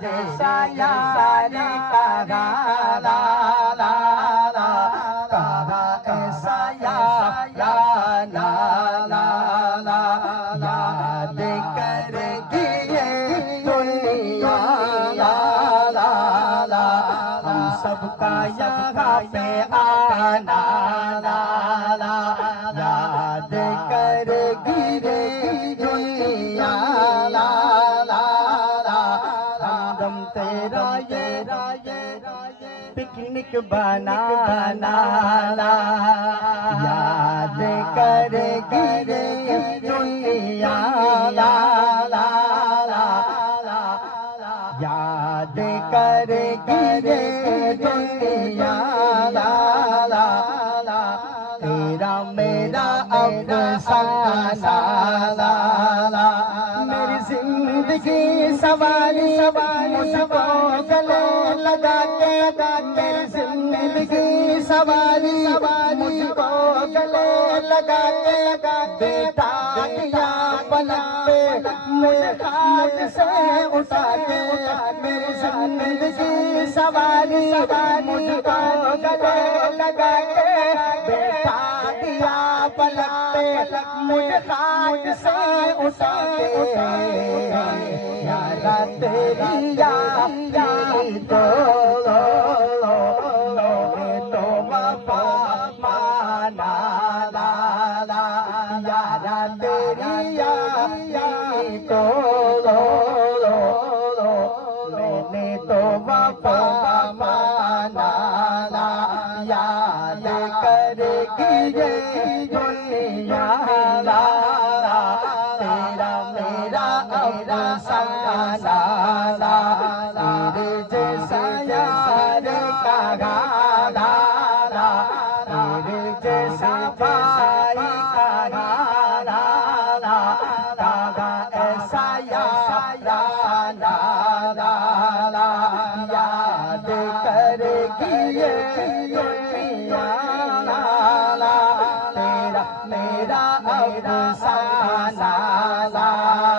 جیسا یار کا گالا کہا ایسا یار لا لا لا یاد کرے گی یہ دنیا لا لا لا ہم سب کا یہاں پہ آنا لا لا یاد کرے گی یہ دنیا لا لا لا ہم تیرا یہ پکنک بنانا لا یاد کرے گی یہ دنیا لا لا لا یاد کرے گی یہ دنیا لا لا تیرا میرا افسانہ لا لا میری زندگی سواری مجھ کو گلے لگا کے میری زندگی سواری مجھ کو گلے لگا کے بیٹا دیا پلک پہ مجھے خاک سے اٹھا کے میری زندگی سواری مجھ کو گلے لگا کے بیٹا دیا پلک پہ مجھے خاک سے اٹھا کے یارا تیری یاد تو تو وفا مانا لا لا یارا تیری یاد تو میں نے تو وفا مانا لا یاد کرے گی یہ دنیا لا تیرا میرا افسانہ لا تیرے جیسا یار کا گالا تیرے جیسا